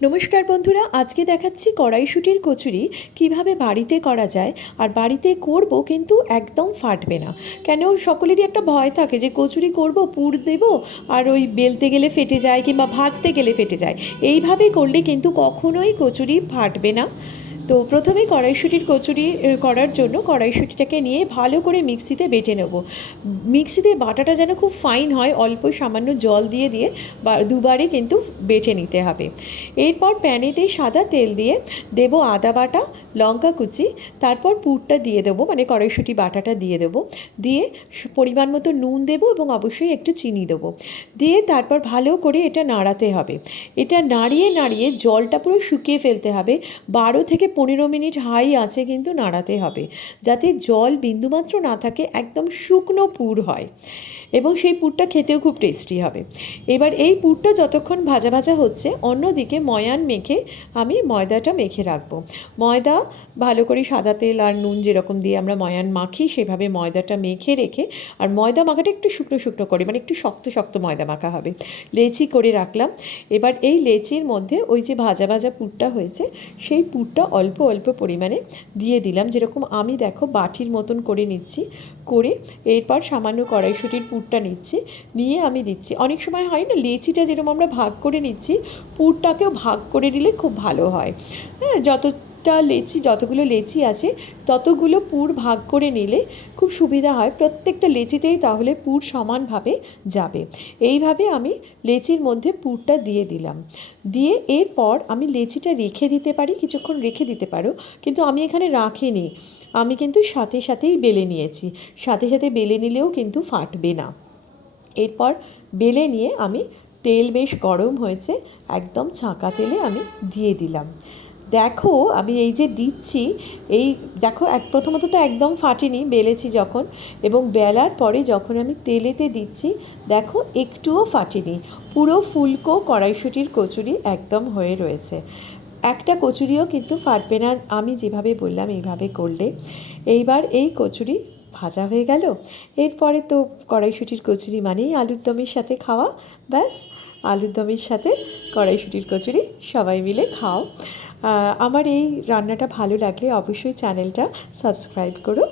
নমস্কার বন্ধুরা, আজকে দেখাচ্ছি কড়াইশুটির কচুরি, কীভাবে বাড়িতে করা যায় আর বাড়িতে করব কিন্তু একদম ফাটবে না। কেন? সকলেরই একটা ভয় থাকে যে কচুরি করব, পুর দেব আর ওই বেলতে গেলে ফেটে যায় কিংবা ভাজতে গেলে ফেটে যায়। এইভাবে করলে কিন্তু কখনোই কচুরি ফাটবে না। তো প্রথমে কড়াইশুঁটির কচুরি করার জন্য কড়াইশুঁটিটাকে নিয়ে ভালো করে মিক্সিতে বেটে নেব। মিক্সিতে বাটাটা যেন খুব ফাইন হয়, অল্প সামান্য জল দিয়ে দিয়ে বা দুবারই কিন্তু বেটে নিতে হবে। এরপর প্যানেতে সাদা তেল দিয়ে দেব আদা বাটা, লঙ্কা কুচি, তারপর পুরটা দিয়ে দেবো মানে কড়াইশুটি বাটাটা দিয়ে দেবো। দিয়ে পরিমাণ মতো নুন দেবো এবং অবশ্যই একটু চিনি দেবো। দিয়ে তারপর ভালো করে এটা নাড়াতে হবে। এটা নাড়িয়ে নাড়িয়ে জলটা পুরো শুকিয়ে ফেলতে হবে। বারো থেকে পনেরো মিনিট হাই আছে কিন্তু নাড়াতে হবে, যাতে জল বিন্দুমাত্র না থাকে, একদম শুকনো পুর হয়। এবং সেই পুরটা খেতেও খুব টেস্টি হবে। এবার এই পুরটা যতক্ষণ ভাজা ভাজা হচ্ছে, অন্যদিকে ময়ান মেখে আমি ময়দাটা মেখে রাখব। ময়দা ভালো করে সাদা তেল আর নুন যেরকম দিয়ে আমরা ময়ান মাখি, সেভাবে ময়দাটা মেখে রেখে, আর ময়দা মাখাটা একটু শুকনো শুকনো করে মানে একটু শক্ত শক্ত ময়দা মাখা হবে। লেচি করে রাখলাম। এবার এই লেচির মধ্যে ওই যে ভাজা ভাজা পুরটা হয়েছে, সেই পুরটা অল্প অল্প পরিমাণে দিয়ে দিলাম। যেরকম আমি দেখো বাটির মতন করে নিচ্ছি, করে এরপর সামান্য কড়াইশুটির পুরটা নিচ্ছি, নিয়ে আমি দিচ্ছি। অনেক সময় হয় না, লেচিটা যেরকম আমরা ভাগ করে নিচ্ছি, পুরটাকেও ভাগ করে নিলে খুব ভালো হয়। হ্যাঁ যতটা লেচি, যতগুলো লেচি আছে, ততগুলো পুর ভাগ করে নিলে খুব সুবিধা হয়। প্রত্যেকটা লেচিতেই তাহলে পুর সমানভাবে যাবে। এইভাবে আমি লেচির মধ্যে পুরটা দিয়ে দিলাম। দিয়ে এরপর আমি লেচিটা রেখে দিতে পারি, কিছুক্ষণ রেখে দিতে পারো, কিন্তু আমি এখানে রাখিনি। আমি কিন্তু সাথে সাথেই বেলে নিয়েছি। সাথে সাথে বেলে নিলেও কিন্তু ফাটবে না। এরপর বেলে নিয়ে আমি তেল বেশ গরম হয়েছে, একদম ছাঁকা তেলে আমি দিয়ে দিলাম। দেখো, আমি এই যে দিচ্ছি, এই দেখো, এক প্রথমত তো একদম ফাটেনি বেলেছি যখন এবং বেলার পরে যখন আমি তেলেতে দিচ্ছি, দেখো একটুও ফাটেনি। পুরো ফুলকো কড়াইশুটির কচুরি একদম হয়ে রয়েছে। একটা কচুরিও কিন্তু ফাটবে না, আমি যেভাবে বললাম এইভাবে করলে। এইবার এই কচুরি ভাজা হয়ে গেল। এরপরে তো কড়াইশুটির কচুরি মানেই আলুর দমের সাথে খাওয়া, ব্যাস। আলুর দমের সাথে কড়াইশুটির কচুরি সবাই মিলে খাও। আমার এই রান্নাটা ভালো লাগলে অবশ্যই চ্যানেলটা সাবস্ক্রাইব করো।